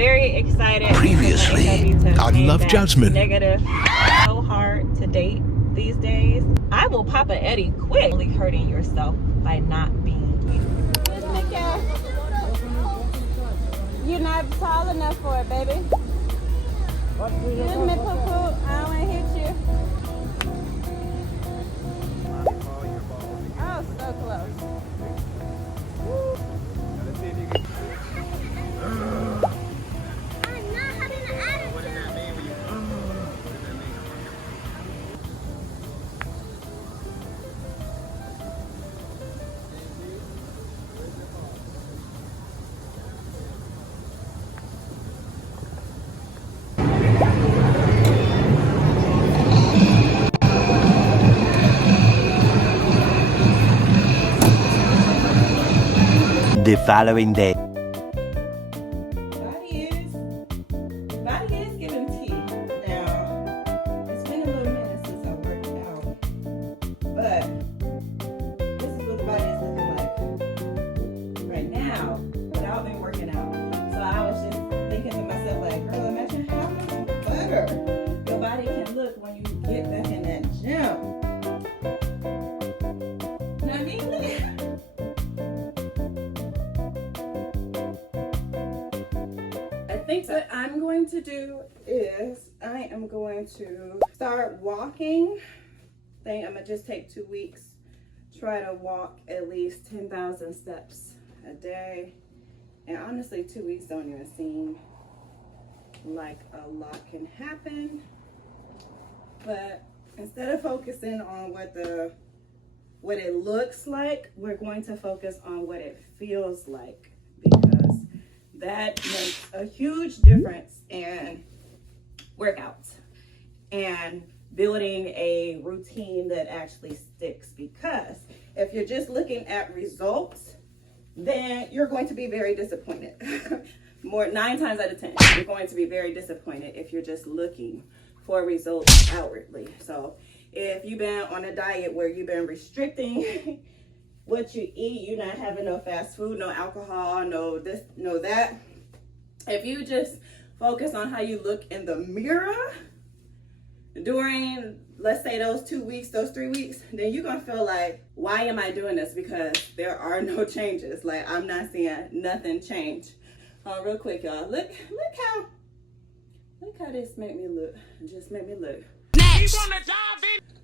very excited. Previously on Love Jasmyn. Negative. So hard to date these days. I will pop an Eddie quick. Really hurting yourself by not being you. You're not tall enough for it, baby. Excuse me, poo-poo. I don't want to hit you. Oh, so close. I'm not having an attitude. What does that mean for you? The following day. Body is giving tea. Now, it's been a little minute since I worked out, but this is what the body is looking like right now without me working out. So I was just thinking to myself, like, girl, imagine how much better your body can look when you get back in that gym. You know what I mean? I think what I'm going to do is I am going to start walking. I think I'm gonna just take 2 weeks, try to walk at least 10,000 steps a day. And honestly, 2 weeks don't even seem like a lot can happen. But instead of focusing on what it looks like, we're going to focus on what it feels like, because that makes a huge difference in workouts and building a routine that actually sticks. Because if you're just looking at results, then you're going to be very disappointed. 9 times out of 10, you're going to be very disappointed if you're just looking for results outwardly. So if you've been on a diet where you've been restricting what you eat, you're not having no fast food, no alcohol, no this, no that. If you just focus on how you look in the mirror during, let's say, those 2 weeks, those 3 weeks, then you're gonna feel like, why am I doing this? Because there are no changes. Like, I'm not seeing nothing change. Real quick, y'all. Look how this made me look. Just made me look.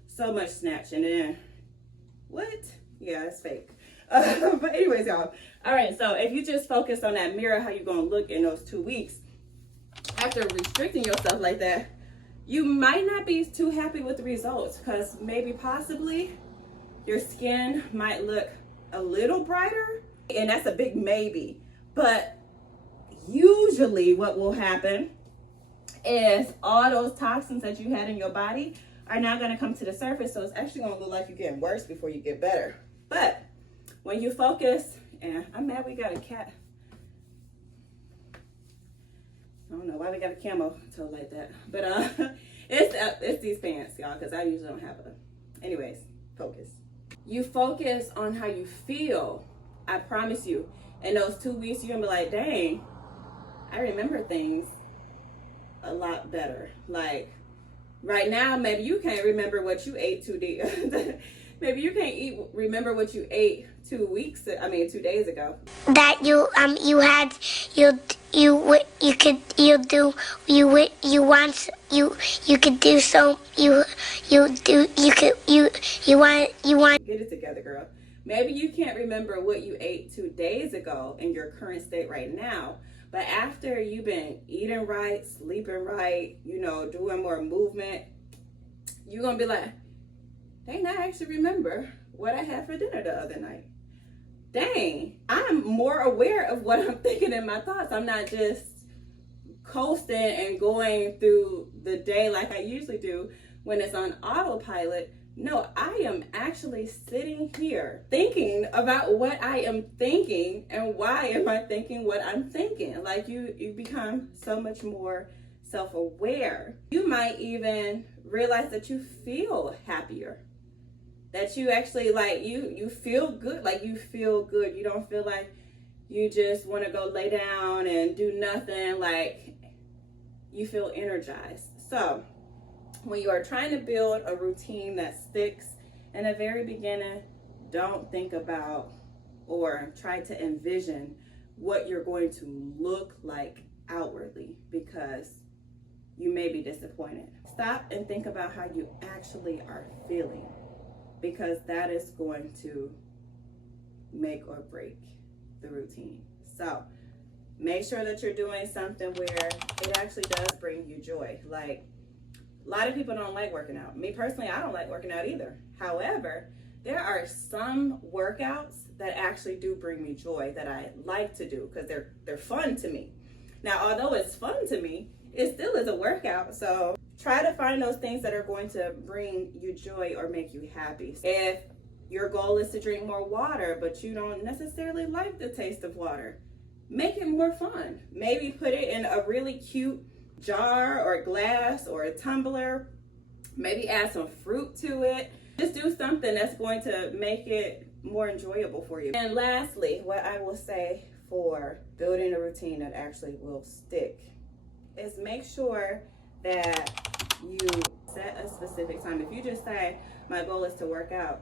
So much snatching in. What? Yeah, it's fake. But anyways, y'all. All right, so if you just focus on that mirror, how you're gonna look in those 2 weeks, after restricting yourself like that, you might not be too happy with the results, because maybe possibly your skin might look a little brighter, and that's a big maybe. But usually what will happen is all those toxins that you had in your body are now gonna come to the surface, so it's actually gonna look like you're getting worse before you get better. But when you focus, and I'm mad we got a cat. I don't know why we got a camo toe like that, but it's these pants, y'all, because I usually don't have a. Anyways, focus. You focus on how you feel. I promise you, in those 2 weeks, you're gonna be like, dang, I remember things a lot better. Like right now, maybe you can't remember what you ate 2 days. Maybe you can't remember what you ate 2 days ago. That you want. Get it together, girl. Maybe you can't remember what you ate 2 days ago in your current state right now, but after you've been eating right, sleeping right, doing more movement, you're gonna be like, dang, I actually remember what I had for dinner the other night. Dang, I'm more aware of what I'm thinking in my thoughts. I'm not just coasting and going through the day like I usually do when it's on autopilot. No, I am actually sitting here thinking about what I am thinking and why am I thinking what I'm thinking. Like you become so much more self-aware. You might even realize that you feel happier, that you actually you feel good. You don't feel like you just want to go lay down and do nothing, like you feel energized. So when you are trying to build a routine that sticks in the very beginning, don't think about or try to envision what you're going to look like outwardly, because you may be disappointed. Stop and think about how you actually are feeling, because that is going to make or break the routine. So make sure that you're doing something where it actually does bring you joy. Like, a lot of people don't like working out. Me personally, I don't like working out either. However, there are some workouts that actually do bring me joy that I like to do because they're fun to me. Now, although it's fun to me, it still is a workout. So try to find those things that are going to bring you joy or make you happy. If your goal is to drink more water, but you don't necessarily like the taste of water, make it more fun. Maybe put it in a really cute jar or glass or a tumbler. Maybe add some fruit to it. Just do something that's going to make it more enjoyable for you. And lastly, what I will say for building a routine that actually will stick is make sure that you set a specific time. If you just say, my goal is to work out,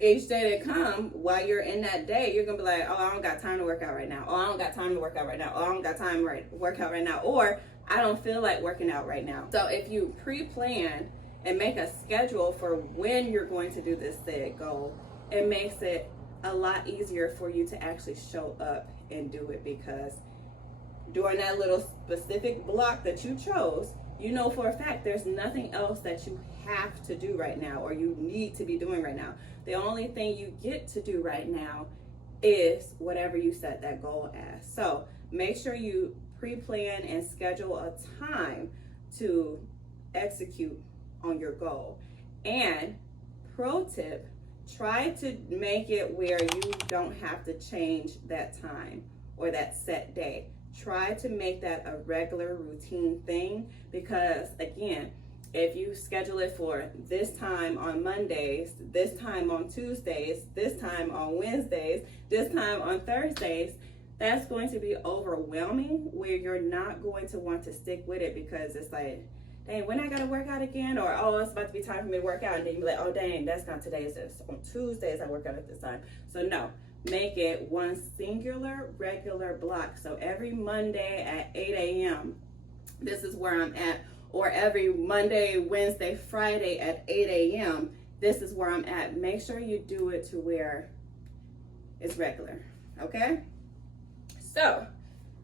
each day that come, while you're in that day, you're gonna be like, oh, I don't got time to work out right now. Oh, I don't got time to work out right now. Oh, I don't got time to work out right now. Or I don't feel like working out right now. So if you pre-plan and make a schedule for when you're going to do this said goal, it makes it a lot easier for you to actually show up and do it, because during that little specific block that you chose, you know for a fact there's nothing else that you have to do right now or you need to be doing right now. The only thing you get to do right now is whatever you set that goal as. So make sure you pre-plan and schedule a time to execute on your goal. And pro tip, try to make it where you don't have to change that time or that set day. Try to make that a regular routine thing, because again, if you schedule it for this time on Mondays, this time on Tuesdays, this time on Wednesdays, this time on Thursdays, that's going to be overwhelming, where you're not going to want to stick with it, because it's like, dang, when I gotta work out again? Or, oh, it's about to be time for me to work out. And then you're like, oh, dang, that's not today. It's on Tuesdays I work out at this time. So no, make it one singular regular block. So every Monday at 8 a.m., this is where I'm at. Or every Monday, Wednesday, Friday at 8 a.m., this is where I'm at. Make sure you do it to where it's regular, okay? So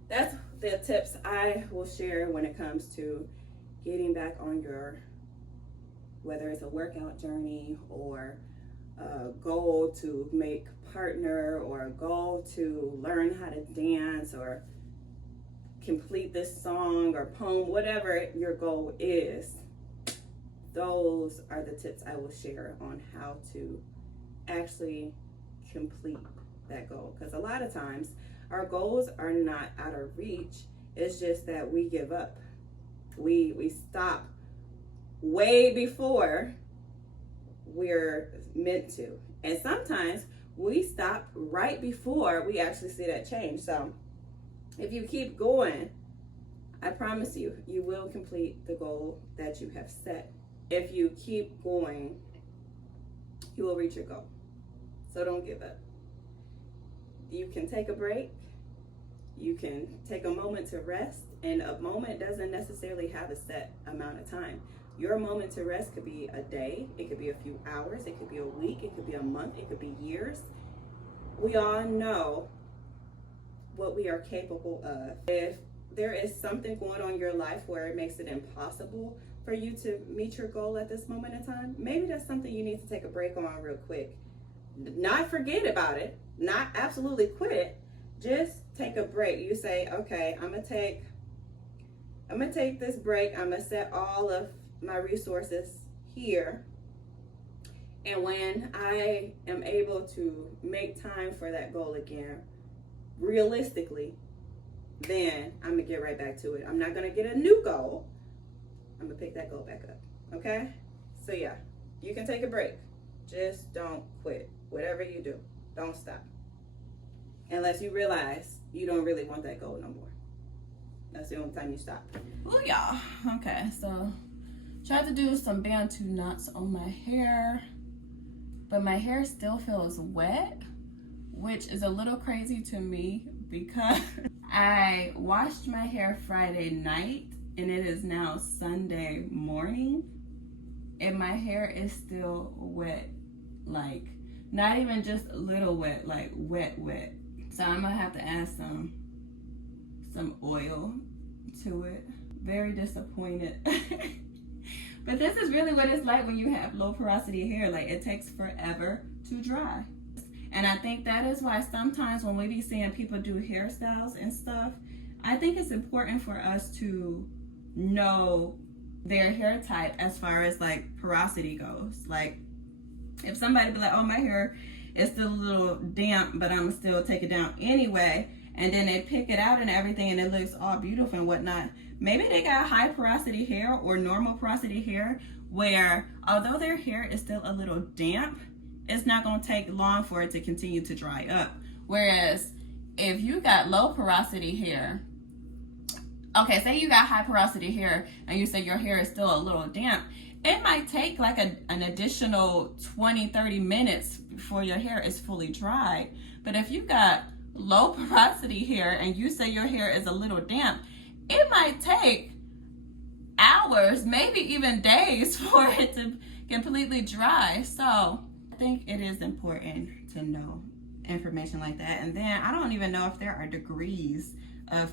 that's the tips I will share when it comes to getting back on your, whether it's a workout journey or a goal to make partner or a goal to learn how to dance or complete this song or poem, whatever your goal is. Those are the tips I will share on how to actually complete that goal. Because a lot of times our goals are not out of reach. It's just that we give up. We stop way before we're meant to. And sometimes we stop right before we actually see that change. So if you keep going, I promise you, you will complete the goal that you have set. If you keep going, you will reach your goal. So don't give up. You can take a break. You can take a moment to rest. And a moment doesn't necessarily have a set amount of time. Your moment to rest could be a day. It could be a few hours. It could be a week. It could be a month. It could be years. We all know what we are capable of. If there is something going on in your life where it makes it impossible for you to meet your goal at this moment in time, maybe that's something you need to take a break on real quick. Not forget about it, not absolutely quit it, just take a break. You say, okay, I'm gonna take this break. I'm gonna set all of my resources here. And when I am able to make time for that goal again, realistically, then I'm gonna get right back to it. I'm not gonna get a new goal. I'm gonna pick that goal back up, okay? So yeah, you can take a break. Just don't quit. Whatever you do, don't stop. unless you realize you don't really want that gold no more. That's the only time you stop. Oh y'all, okay, so tried to do some bantu knots on my hair, but my hair still feels wet, which is a little crazy to me because I washed my hair Friday night and it is now Sunday morning and my hair is still wet, like not even just a little wet, like wet. So I'm gonna have to add some oil to it. Very disappointed. But this is really what it's like when you have low porosity hair. Like, it takes forever to dry. And I think that is why sometimes when we be seeing people do hairstyles and stuff, I think it's important for us to know their hair type as far as like porosity goes. Like, if somebody be like, oh, my hair is still a little damp, but I'm still take it down anyway, and then they pick it out and everything and it looks all beautiful and whatnot, maybe they got high porosity hair or normal porosity hair where although their hair is still a little damp, it's not going to take long for it to continue to dry up. Whereas if you got low porosity hair, okay, say you got high porosity hair and you say your hair is still a little damp, it might take like an additional 20-30 minutes before your hair is fully dry. But if you got low porosity hair and you say your hair is a little damp, it might take hours, maybe even days for it to completely dry. So I think it is important to know information like that. And then I don't even know if there are degrees of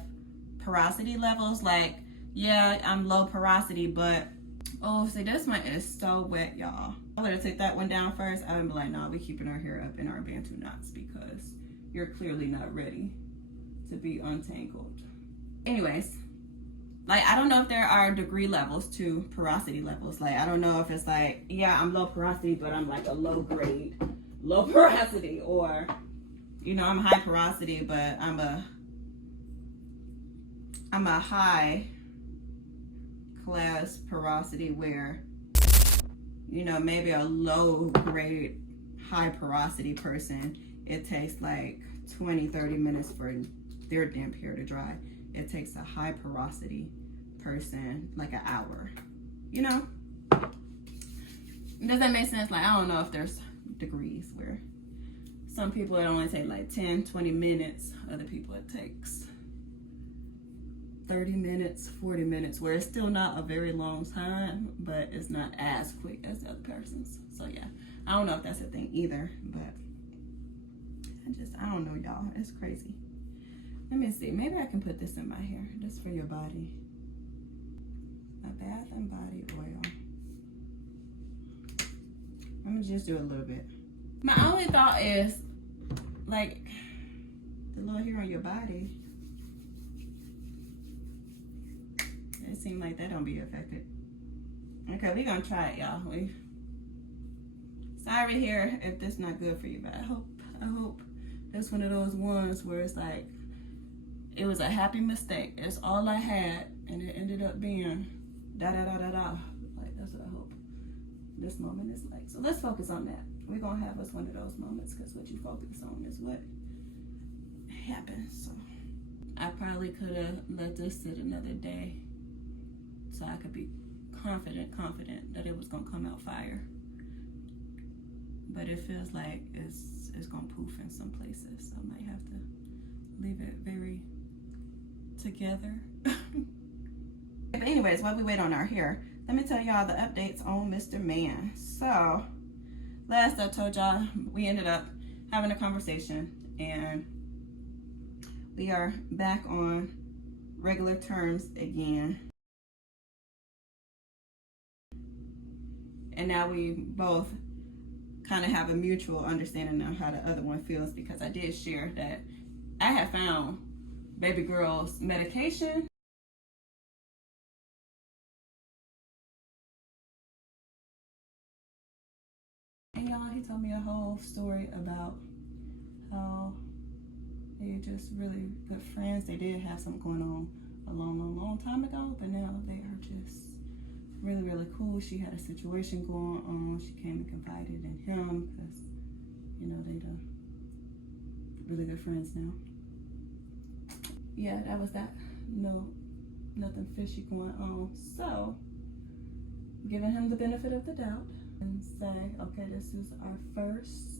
porosity levels. Like, yeah, I'm low porosity, but oh, see, this one is so wet, y'all. I would have took that one down first. I would be like, no, we keeping our hair up in our bantu knots because you're clearly not ready to be untangled. Anyways, like, I don't know if there are degree levels to porosity levels. Like, I don't know if it's like, yeah, I'm low porosity, but I'm like a low grade low porosity, or, you know, I'm high porosity, but I'm a high class porosity where, you know, maybe a low grade high porosity person, it takes like 20-30 minutes for their damp hair to dry. It takes a high porosity person like an hour, you know? Does that make sense? Like, I don't know if there's degrees where some people it only take like 10-20 minutes, other people it takes 30 minutes, 40 minutes, where it's still not a very long time, but it's not as quick as the other person's. So yeah, I don't know if that's a thing either, but I don't know, y'all. It's crazy. Let me see. Maybe I can put this in my hair just for your body. A bath and body oil. I'm gonna just do a little bit. My only thought is, like, the little hair on your body, it seems like that don't be affected. Okay, we gonna try it, y'all. Sorry here if this not good for you, but I hope it's one of those ones where it's like, it was a happy mistake. It's all I had, and it ended up being da-da-da-da-da. Like, that's what I hope this moment is like. So let's focus on that. We're gonna have us one of those moments, because what you focus on is what happens. So I probably could have let this sit another day so I could be confident that it was gonna come out fire. But it feels like it's gonna poof in some places, so I might have to leave it very together. But anyways, while we wait on our hair, let me tell y'all the updates on Mr. Man. So last I told y'all, we ended up having a conversation and we are back on regular terms again. And now we both kind of have a mutual understanding of how the other one feels, because I did share that I have found baby girl's medication. And y'all, he told me a whole story about how they're just really good friends. They did have something going on a long time ago, but now they are just really cool. She had a situation going on. She came and confided in him because, you know, they really good friends now. Yeah, that was that. No, nothing fishy going on. So, giving him the benefit of the doubt and say, okay, this is our first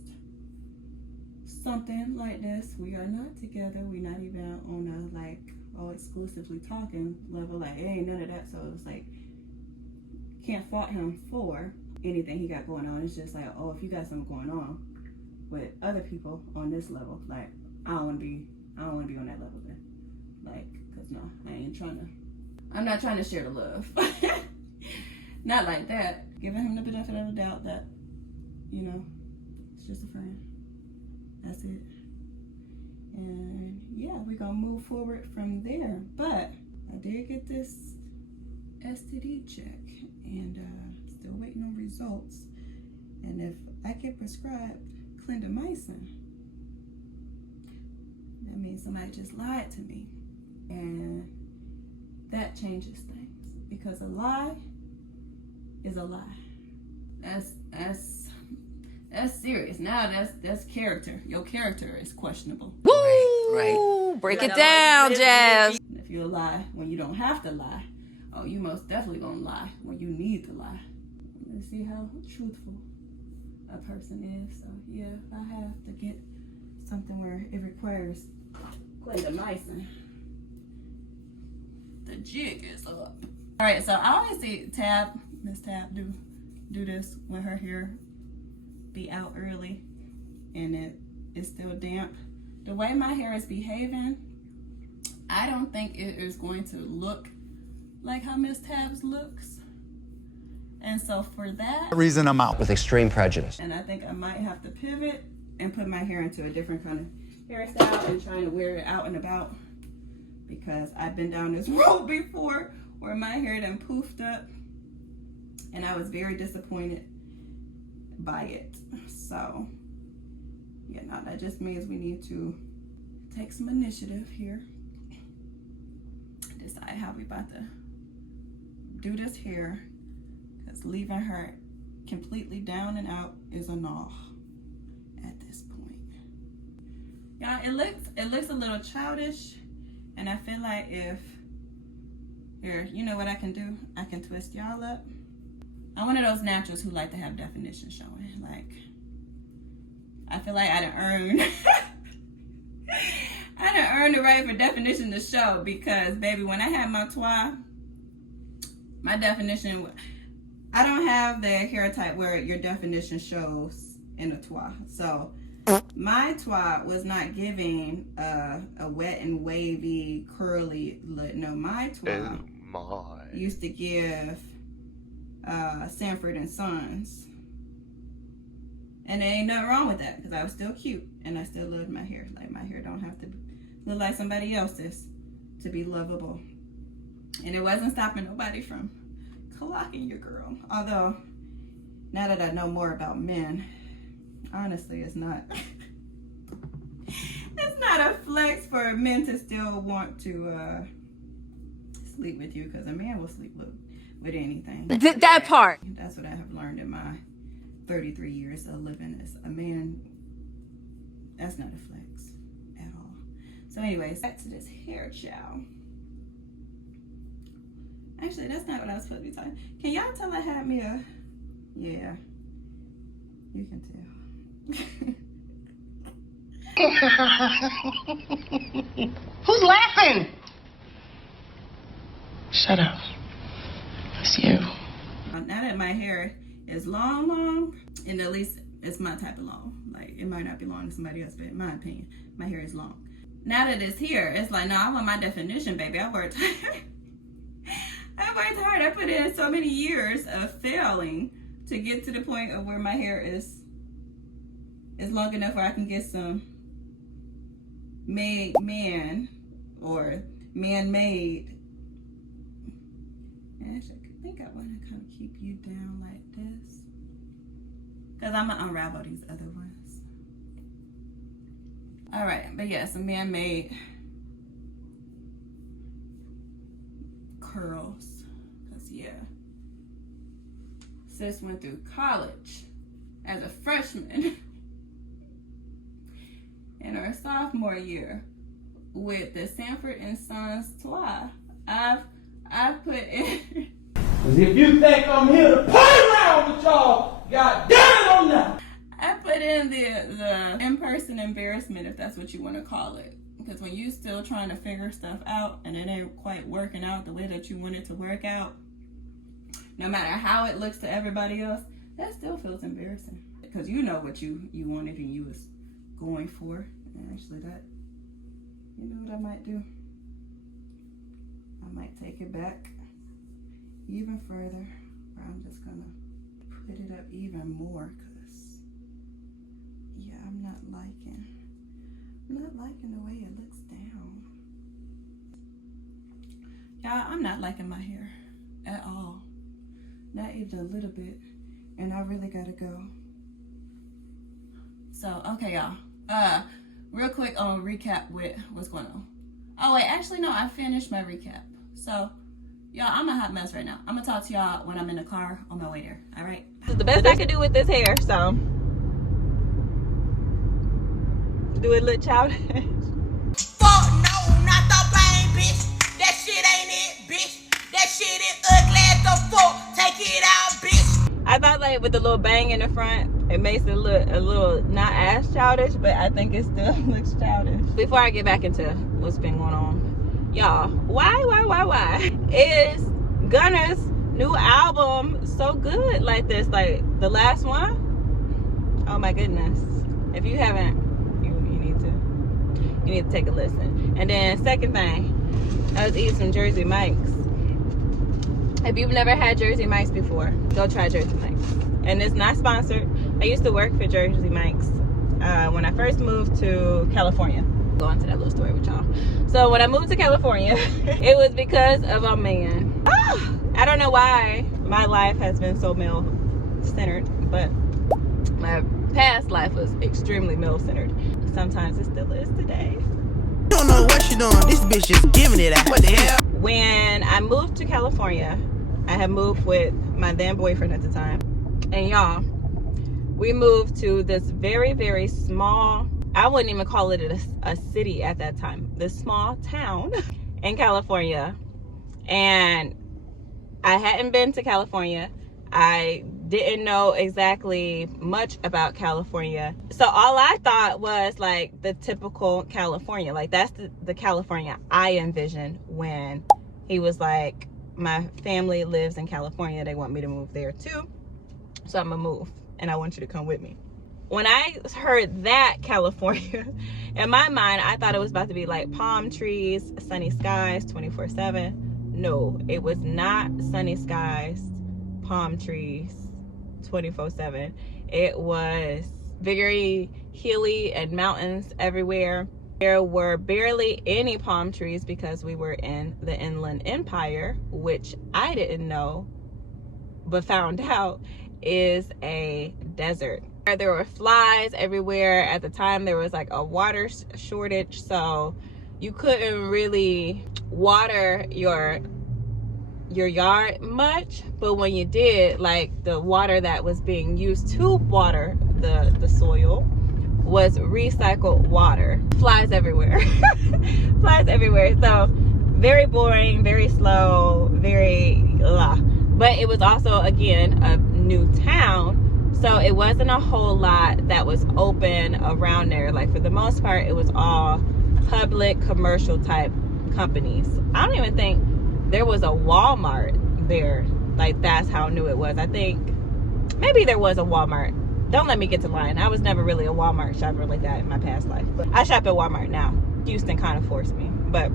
something like this. We are not together. We're not even on a like, exclusively talking level. Like, it ain't none of that. So it's like, can't fault him for anything he got going on. It's just like, oh, if you got something going on with other people on this level, like, I don't want to be on that level then. Like, cause no, I'm not trying to share the love. Not like that. Giving him the benefit of the doubt that, you know, it's just a friend. That's it. And yeah, we're gonna move forward from there. But I did get this STD check and still waiting on results. And if I get prescribed clindamycin, that means somebody just lied to me. And that changes things, because a lie is a lie. That's serious. Now that's character. Your character is questionable. Woo! Right. Break it down, Jazz. And if you lie when you don't have to lie, oh, you most definitely gonna lie when you need to lie. Let's see how truthful a person is. So yeah, if I have to get something where it requires clindamycin, the jig is up. All right, so I always see Miss Tab do this when her hair be out early and it is still damp. The way my hair is behaving, I don't think it is going to look like how Miss Tab's looks. And so for that reason, I'm out. With extreme prejudice. and I think I might have to pivot and put my hair into a different kind of hairstyle and trying to wear it out and about, because I've been down this road before where my hair done poofed up and I was very disappointed by it. So yeah, now that just means we need to take some initiative here, decide how we about to do this hair, because leaving her completely down and out is a no at this point. Yeah, it looks a little childish, and I feel like if here, you know what I can do? I can twist y'all up. I'm one of those naturals who like to have definition showing. Like, I feel like I done earned the right for definition to show, because baby, when I had my twa, my definition, I don't have the hair type where your definition shows in a twa. So my twa was not giving a wet and wavy curly look. No, my twa used to give Sanford and Sons, and there ain't nothing wrong with that, because I was still cute and I still loved my hair. Like, my hair don't have to look like somebody else's to be lovable, and it wasn't stopping nobody from clocking your girl. Although now that I know more about men, honestly, it's not it's not a flex for men to still want to sleep with you, because a man will sleep with anything. That part. That's what I have learned in my 33 years of living as a man. That's not a flex at all. So anyways, back to this hair chow. Actually, that's not what I was supposed to be talking. Can y'all tell I had me a... Yeah, you can tell. Who's laughing? Shut up. It's you. Now that my hair is long, and at least it's my type of long. Like, it might not be long to somebody else, but in my opinion, my hair is long. Now that it's here, it's like, no, I want my definition, baby. I worked hard. I put in so many years of failing to get to the point of where my hair is long enough where I can get some man or man-made. Actually, I think I want to kind of keep you down like this, because I'm gonna unravel these other ones. All right, but yeah, some man-made curls. Yeah, sis went through college as a freshman, and in our sophomore year with the Sanford and Sons tour. I've put in. Cause if you think I'm here to play around with y'all, god damn it, I'm not. I put in the in-person embarrassment, if that's what you want to call it. Because when you still trying to figure stuff out and it ain't quite working out the way that you want it to work out, no matter how it looks to everybody else, that still feels embarrassing. Because you know what you wanted and you was going for. And actually that, you know what I might do? I might take it back even further, or I'm just gonna put it up even more, because yeah, I'm not liking the way it looks down. Yeah, I'm not liking my hair at all, not even a little bit, and I really gotta go. So okay, y'all, real quick on recap with what's going on. Oh wait, actually no, I finished my recap. So y'all, I'm a hot mess right now. I'm gonna talk to y'all when I'm in the car on my way there. All right. This is the best I could do with this hair, so do it look childish. Fuck no, not the bang, bitch. That shit ain't it, bitch. That shit is ugly as the fuck. Take it out, bitch. I thought like with the little bang in the front, it makes it look a little not as childish, but I think it still looks childish. Before I get back into what's been going on, y'all, why is Gunna's new album so good like this? Like the last one? Oh my goodness. If you haven't, you need to take a listen. And then second thing, I was eating some Jersey Mike's. If you've never had Jersey Mike's before, go try Jersey Mike's. And it's not sponsored. I used to work for Jersey Mike's when I first moved to California. Go on to that little story with y'all. So when I moved to California, it was because of a man. I don't know why my life has been so male-centered, but my past life was extremely male-centered. Sometimes it still is today. Don't know what she doing. This bitch just giving it out. What the hell? When I moved to California, I had moved with my then boyfriend at the time. And y'all, we moved to this very, very small, I wouldn't even call it a city at that time, this small town in California. And I hadn't been to California. I didn't know exactly much about California. So all I thought was like the typical California. Like that's the California I envisioned when he was like, my family lives in California. They want me to move there too. So I'm gonna move and I want you to come with me. When I heard that California, in my mind, I thought it was about to be like palm trees, sunny skies, 24/7. No, it was not sunny skies, palm trees, 24/7. It was very hilly and mountains everywhere. There were barely any palm trees because we were in the Inland Empire, which I didn't know, but found out is a desert. There were flies everywhere. At the time, there was like a water shortage, so you couldn't really water your yard much, but when you did, like the water that was being used to water the soil was recycled water. Flies everywhere. Flies everywhere. So very boring, very slow, very but it was also again a new town, so it wasn't a whole lot that was open around there. Like for the most part, it was all public commercial type companies. I don't even think there was a Walmart there. Like that's how new it was. I think maybe there was a Walmart. Don't let me get to lying. I was never really a Walmart shopper like that in my past life, but I shop at Walmart now. Houston kind of forced me, but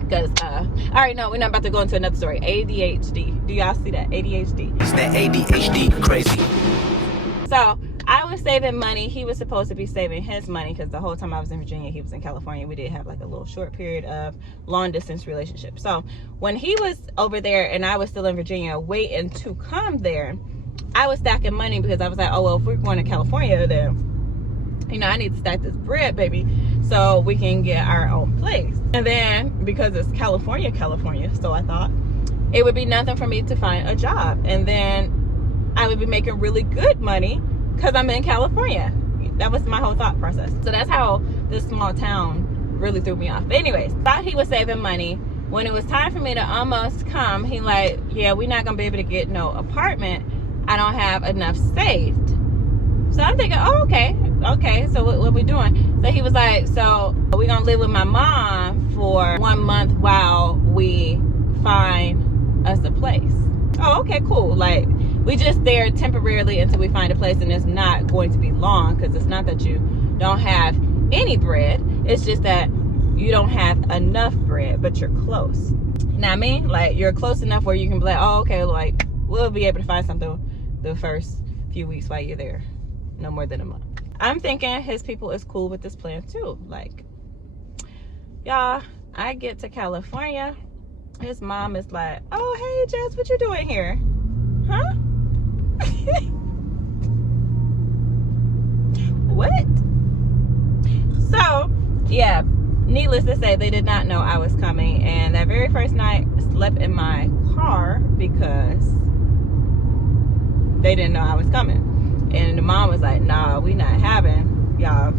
because all right, no, we're not about to go into another story. ADHD. Do y'all see that? ADHD. It's that ADHD crazy. So I was saving money. He was supposed to be saving his money because the whole time I was in Virginia, he was in California. We did have like a little short period of long distance relationship. So when he was over there and I was still in Virginia waiting to come there, I was stacking money because I was like, oh, well, if we're going to California, then, you know, I need to stack this bread, baby, so we can get our own place. And then because it's California, so I thought it would be nothing for me to find a job. And then I would be making really good money because I'm in California. That was my whole thought process. So that's how this small town really threw me off. But anyways, thought he was saving money. When it was time for me to almost come, he like, yeah, we're not gonna be able to get no apartment. I don't have enough saved. So I'm thinking, oh, okay, so what we doing? So he was like, so we're gonna live with my mom for 1 month while we find us a place. Oh, okay, cool. Like, we just there temporarily until we find a place, and it's not going to be long, because it's not that you don't have any bread, it's just that you don't have enough bread, but you're close. Now I mean, like, you're close enough where you can be like, oh, okay, like, we'll be able to find something the first few weeks while you're there. No more than a month. I'm thinking his people is cool with this plan too. Like, y'all, I get to California, his mom is like, oh, hey, Jess, what you doing here? Huh? What? So, yeah, needless to say, they did not know I was coming. And that very first night, I slept in my car because they didn't know I was coming. And the mom was like, nah, we not having y'all,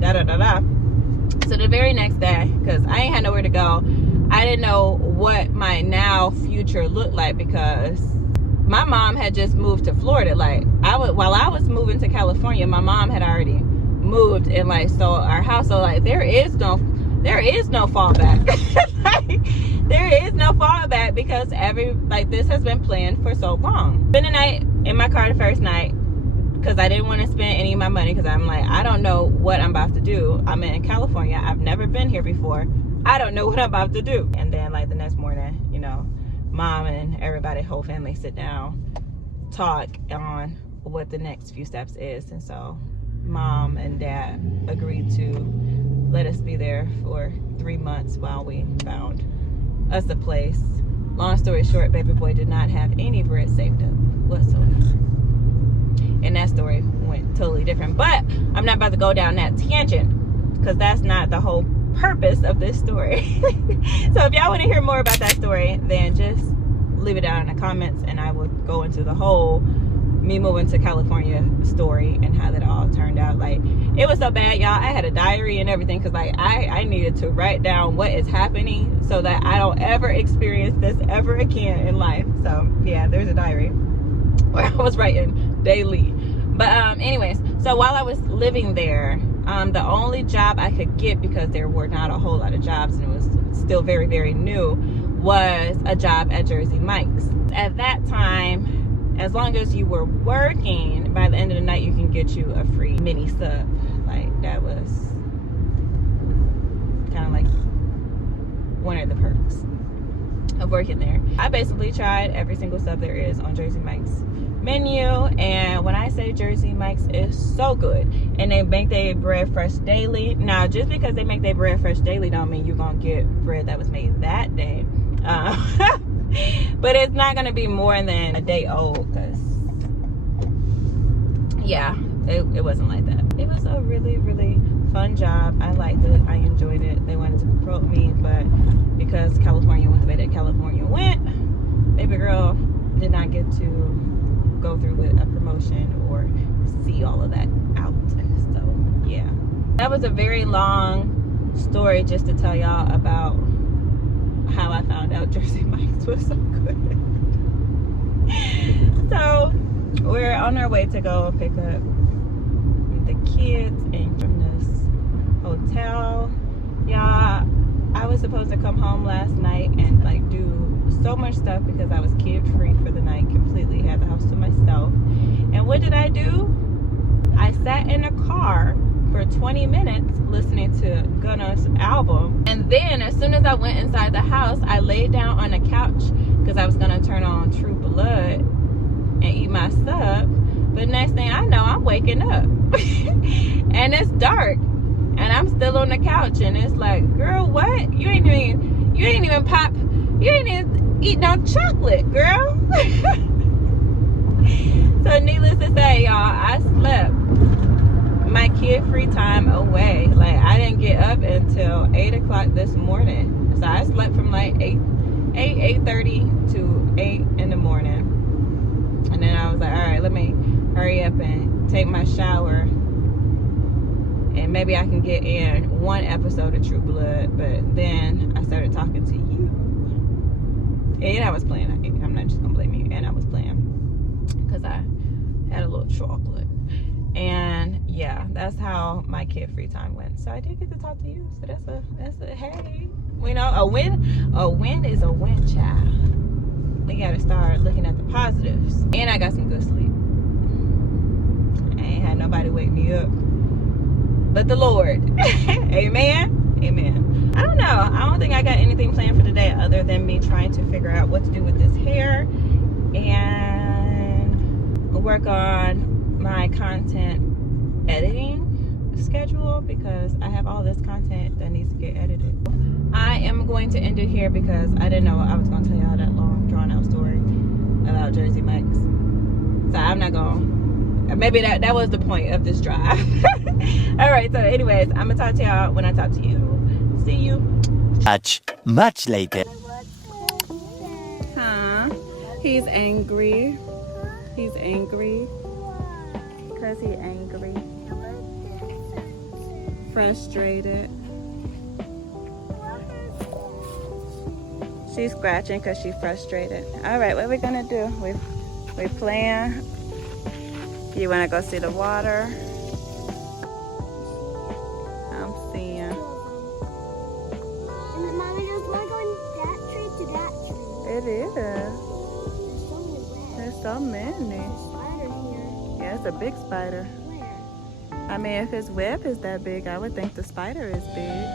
da-da-da-da. So the very next day, because I ain't had nowhere to go, I didn't know what my now future looked like, because my mom had just moved to Florida. Like, while I was moving to California, my mom had already moved and like sold our house. So like, there is no fallback. Like, there is no fallback, because this has been planned for so long. Spent the night in my car the first night, because I didn't want to spend any of my money, because I'm like, I don't know what I'm about to do. I'm in California. I've never been here before. I don't know what I'm about to do. And then like the next morning, you know, mom and everybody, whole family sit down, talk on what the next few steps is. And so mom and dad agreed to let us be there for 3 months while we found us a place. Long story short, baby boy did not have any bread saved up whatsoever. And that story went totally different. But I'm not about to go down that tangent, because that's not the whole purpose of this story. So if y'all want to hear more about that story, then just leave it down in the comments, and I will go into the whole me moving to California story and how that all turned out. Like, it was so bad, y'all. I had a diary and everything, because like I needed to write down what is happening so that I don't ever experience this ever again in life. So yeah, there's a diary where I was writing daily. But anyways, so while I was living there, the only job I could get, because there were not a whole lot of jobs and it was still very, very new, was a job at Jersey Mike's. At that time, as long as you were working, by the end of the night you can get you a free mini sub. Like, that was kind of like one of the perks of working there. I basically tried every single sub there is on Jersey Mike's menu, and when I say Jersey Mike's is so good, and they make their bread fresh daily. Now, just because they make their bread fresh daily don't mean you're gonna get bread that was made that day. But it's not gonna be more than a day old, because yeah, it wasn't like that. It was a really, really fun job. I liked it. I enjoyed it. They wanted to promote me, but because California went the way that California went, baby girl did not get to go through with a promotion or see all of that out. So yeah, that was a very long story just to tell y'all about how I found out Jersey Mike's was so good. So we're on our way to go pick up the kids and from this hotel. Y'all, I was supposed to come home last night and like do so much stuff, because I was kid free for the night, completely had the house to myself. And what did I do? I sat in a car for 20 minutes listening to Gunna's album, and then as soon as I went inside the house, I laid down on a couch because I was gonna turn on True Blood and eat my sub. But next thing I know, I'm waking up and it's dark and I'm still on the couch, and it's like, girl, what? You ain't even eat no chocolate, girl. So needless to say, y'all, I slept my kid free time away. Like, I didn't get up until 8 o'clock this morning. So I slept from like 8:30 to 8 in the morning. And then I was like, all right, let me hurry up and take my shower and maybe I can get in one episode of True Blood. But then I started talking to you, and I was playing. I'm not just gonna blame you. And I was playing because I had a little chocolate. And yeah, that's how my kid free time went. So I did get to talk to you. So that's a hey. You know, a win is a win, child. We gotta start looking at the positives. And I got some good sleep. I ain't had nobody wake me up but the Lord. Amen. Amen. I don't know. I don't think I got anything planned for today other than me trying to figure out what to do with this hair and work on my content editing schedule, because I have all this content that needs to get edited. I am going to end it here because I didn't know I was going to tell y'all that long drawn out story about Jersey Mike's. So I'm not going to, maybe that was the point of this drive. All right, so anyways, I'm gonna talk to y'all when I talk to you. See you. Much later. Huh? He's angry. He's angry. Because he's angry. Frustrated. She's scratching because she's frustrated. All right, what are we gonna do? We're playing. You wanna go see the water? I'm seeing. And the mommy just want to go in that tree to that tree. It is. There's There's so so many rats. many. There's a spider here. Yeah, it's a big spider. Where? I mean, if his web is that big, I would think the spider is big.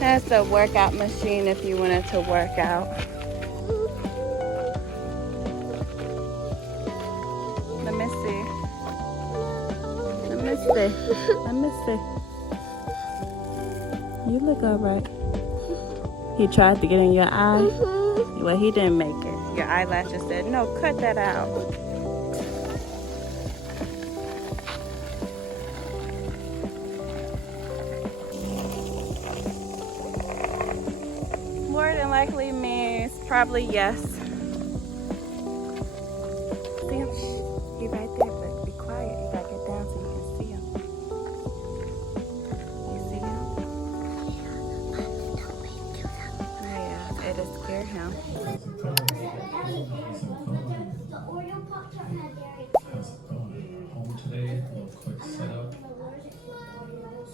That's a workout machine if you wanted to work out. Let me see. Let me see. Let me see. You look alright. He tried to get in your eye. Well, he didn't make it. Your eyelashes said, no, cut that out. More than likely means probably yes. See him? Shh. He right there, but be quiet. You gotta get down so you can see him. You see him? Yeah, it'll scare him. Home today, a little quick setup.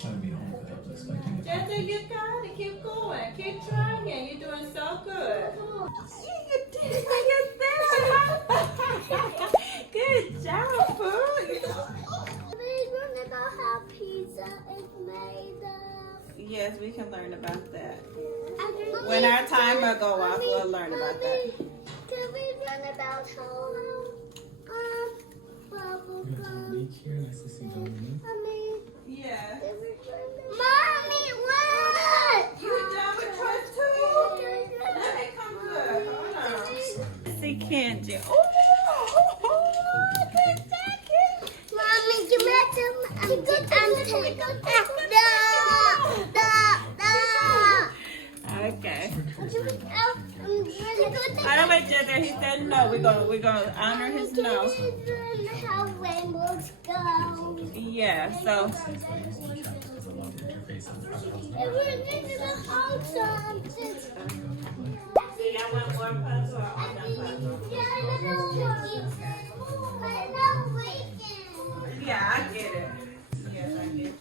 I'd be home because I was expecting it. Jesse, you got it. Keep going. Keep trying. You're doing so good. You did it. Good job, food. We want to know how pizza is made of. Yes, we can learn about that. Mommy, When our timer go off, Mommy, we'll learn about that. Can we learn about how bubble gum? Here, nice to see Jasmyn. Mommy, Yeah. can we learn Mommy, what? You done with yours too? Let me come good. Hold on. See Kenji. Oh, good job, Kenji. Mommy, give me some. Okay. I don't wait, Jesse. He said no. We're gonna honor his no. How rainbows go. Yeah. So. It was into the house. See, I want more puzzle or all that puzzle. Yeah, I get it. Yes, I get it.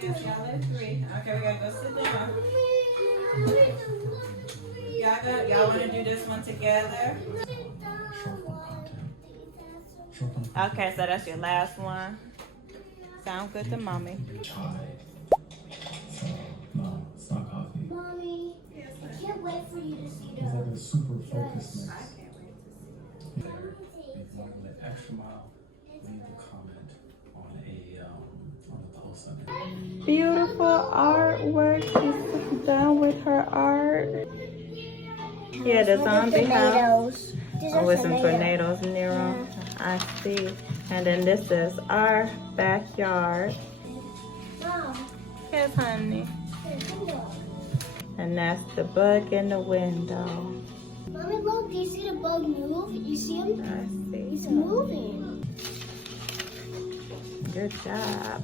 Yes, y'all at 3. Okay, we gotta go sit down. Y'all wanna do this one together? Okay, so that's your last one. Sound good to mommy. Chai. So, no, it's not coffee. Mommy, I can't wait for you to see It's like a super focused mix. I can't wait to see. If you want to go the extra mile, leave a comment on the post on it. Beautiful artwork. She's done with her art. Yeah, the zombie house. Oh, with some tornadoes near them. I see. And then this is our backyard. Mom, Yes, honey. And that's the bug in the window. Mommy, look, do you see the bug move? You see him? I see. He's moving. Good job.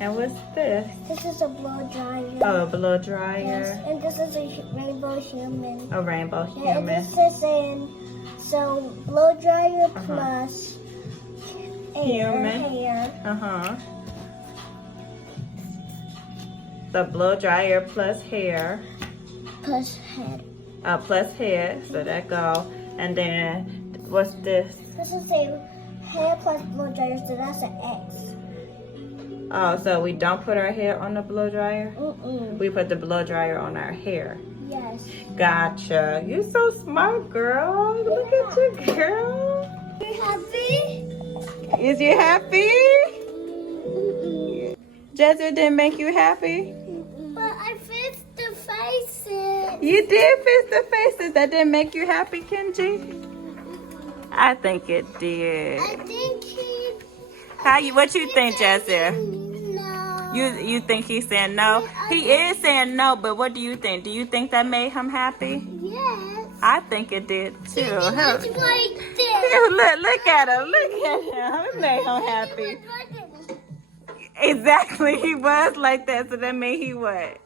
And what's this? This is a blow dryer. Oh, a blow dryer. Yes, and this is a rainbow human. A rainbow Yeah, human. and this is so blow dryer plus Human. hair. The blow dryer plus hair. Plus head. Plus head. So that go. And then what's this? This is a hair plus blow dryer, so that's an X. Oh, so we don't put our hair on the blow dryer? Mm-mm. We put the blow dryer on our hair. Yes. Gotcha. You're so smart, girl. Look at you, girl. You happy? Is you happy? Jasmyn didn't make you happy? But I fixed the faces. You did fix the faces. That didn't make you happy, Kenji? I think it did. I think What you think, Jasmyn? no. You think he's saying no? He is saying no, but what do you think? Do you think that made him happy? Yes. I think it did too. He was like this. Look at him. Look at him. It made him happy. Exactly. He was like that, so that made he what?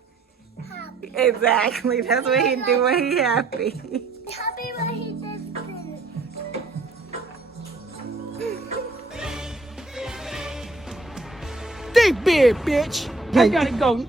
Happy. Exactly. That's what he do when he happy. Happy when he did this. Big beard, bitch. I gotta go.